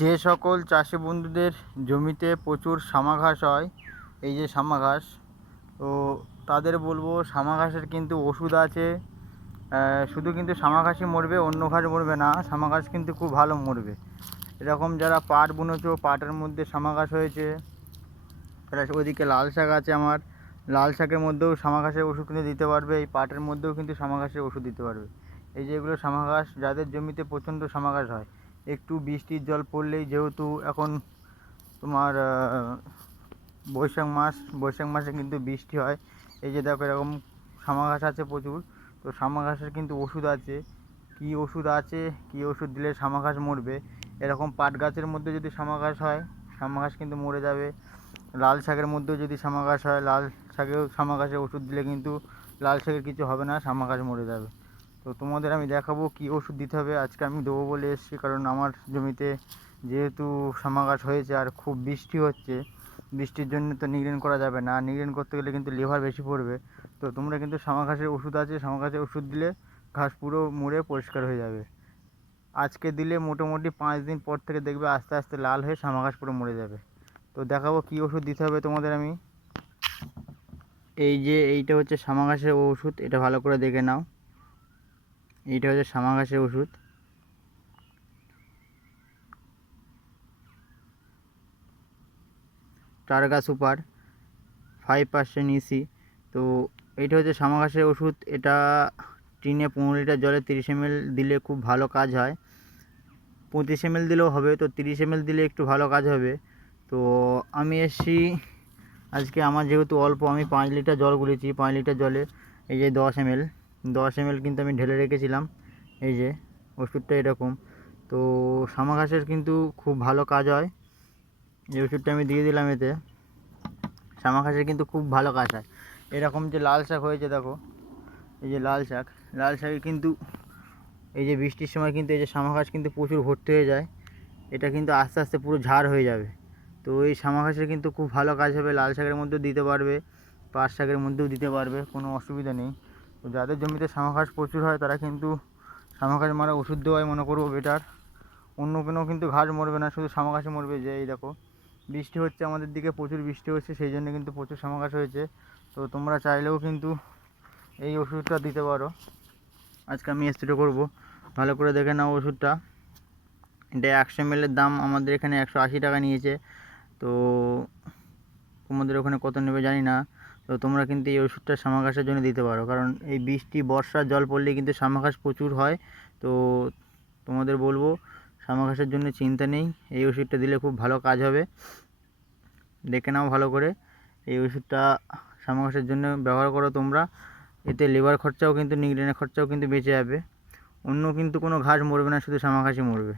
যে সকল চাষি বন্ধুদের জমিতে প্রচুর ঘাস হয়, এই যে ঘাস তো তাদের বলব ঘাসের কিন্তু ওষুধ আছে। শুধু কিন্তু ঘাসই মরবে, অন্য ঘাস মরবে না ঘাস কিন্তু খুব ভালো মরবে। এরকম যারা পাট বুনেছো, পাটের মধ্যে ঘাস হয়েছে ওইদিকে লাল শাক আছে আমার, লাল শাকের মধ্যেও ঘাসের ওষুধ কিন্তু দিতে পারবে, এই পাটের মধ্যেও কিন্তু ঘাসের ওষুধ দিতে পারবে। এই যে এগুলো সামা ঘাস যাদের জমিতে প্রচণ্ড ঘাস হয় একটু বৃষ্টির জল পড়লেই যেহেতু এখন তোমার বৈশাখ মাস, বৈশাখ মাসে কিন্তু বৃষ্টি হয়। এই যে দেখো এরকম সামা ঘাস আছে প্রচুর, তো সামা ঘাসের কিন্তু ওষুধ আছে। কী ওষুধ আছে? কী ওষুধ দিলে সামা ঘাস মরবে? এরকম পাট গাছের মধ্যে যদি সামা ঘাস হয় সামা ঘাস কিন্তু মরে যাবে। লাল শাকের মধ্যেও যদি সামা ঘাস হয়, লাল শাকেও সামা ঘাসের ওষুধ দিলে কিন্তু লাল শাকের কিছু হবে না সামা ঘাস মরে যাবে। তো তোমাদের আমি দেখাবো কী ওষুধ দিতে হবে। আজকে আমি দেবো বলে এসেছি, কারণ আমার জমিতে যেহেতু সামা ঘাস হয়েছে আর খুব বৃষ্টি হচ্ছে, বৃষ্টির জন্য তো নিগড়েন করা যাবে না। নিগড়েন করতে গেলে কিন্তু লেবার বেশি পড়বে। তো তোমরা কিন্তু সামা ঘাসের ওষুধ আছে, সামা ঘাসের ওষুধ দিলে ঘাস পুরো মুড়ে পরিষ্কার হয়ে যাবে। আজকে দিলে মোটামুটি পাঁচ দিন পর থেকে দেখবে আস্তে আস্তে লাল হয়ে সামা ঘাস পুরো মরে যাবে। তো দেখাবো কী ওষুধ দিতে হবে তোমাদের আমি। এই যে এইটা হচ্ছে সামা ঘাসের ওষুধ, এটা ভালো করে দেখে নাও। এইটা হচ্ছে সামা ঘাসের ওষুধ। Targa super five percent EC তো এইটা হচ্ছে সামা ঘাসের ওষুধ, এটা টিনে পনেরো লিটার জলে তিরিশ এমএল দিলে খুব ভালো কাজ হয়। পঁচিশ এমএল দিলেও হবে, তো তিরিশ এমএল দিলে একটু ভালো কাজ হবে। তো আমি এসছি, আজকে আমার যেহেতু অল্প, আমি পাঁচ লিটার জল গুলেছি, পাঁচ লিটার জলে, এই যে দশ এমএল। দশ এমএল কিন্তু আমি ঢেলে রেখেছিলাম। এই যে, ওষুধটা এরকম। তো সামা ঘাসের কিন্তু খুব ভালো কাজ হয়। এই ওষুধটা আমি দিয়ে দিলাম এতে। সামা ঘাসের কিন্তু খুব ভালো কাজ হয়। এরকম যে লাল শাক হয়েছে, দেখো। এই যে লাল শাক। লাল শাকে কিন্তু এই যে বৃষ্টির সময় কিন্তু এই যে সামা ঘাস কিন্তু প্রচুর ভর্তি হয়ে যায়। এটা কিন্তু আস্তে আস্তে পুরো ঝাড় হয়ে যাবে। তো এই সামা ঘাসের কিন্তু খুব ভালো কাজ হবে। লাল শাকের মধ্যেও দিতে পারবে, পাট শাকের মধ্যেও দিতে পারবে। কোনো অসুবিধা নেই। যাদের জমিতে ঘাস প্রচুর হয়, তারা কিন্তু ঘাস মারা ওষুধ দেওয়াই মনে করব বেটার অন্য কোনো কিন্তু ঘাস মরবে না, শুধু ঘাসই মরবে, যে এই দেখো। বৃষ্টি হচ্ছে, আমাদের দিকে প্রচুর বৃষ্টি হচ্ছে, সেই জন্য কিন্তু প্রচুর ঘাস হয়েছে। তো তোমরা চাইলেও কিন্তু এই ওষুধটা দিতে পারো। আজকে আমি স্প্রে করব। ভালো করে দেখে নাও ওষুধটা। এটা একশো এমএলের দাম, আমাদের এখানে একশো আশি টাকা নিয়েছে। তো তোমাদের ওখানে কত নেবে জানি না। তো তোমরা কিন্তু এই ওষুধটা ঘাসের জন্য দিতে পারো। কারণ এই বৃষ্টি বর্ষার জল পড়লে কিন্তু ঘাস প্রচুর হয়। তো তোমাদের বলব ঘাসের জন্য চিন্তা নেই। এই ওষুধটা দিলে খুব ভালো কাজ হবে। দেখে নাও ভালো করে। এই ওষুধটা ঘাসের জন্য ব্যবহার করো তোমরা। এতে লেবার খরচাও কিন্তু নিগড়েনের খরচাও কিন্তু বেঁচে যাবে। অন্য কিন্তু কোনো ঘাস মরবে না, শুধু ঘাসই মরবে।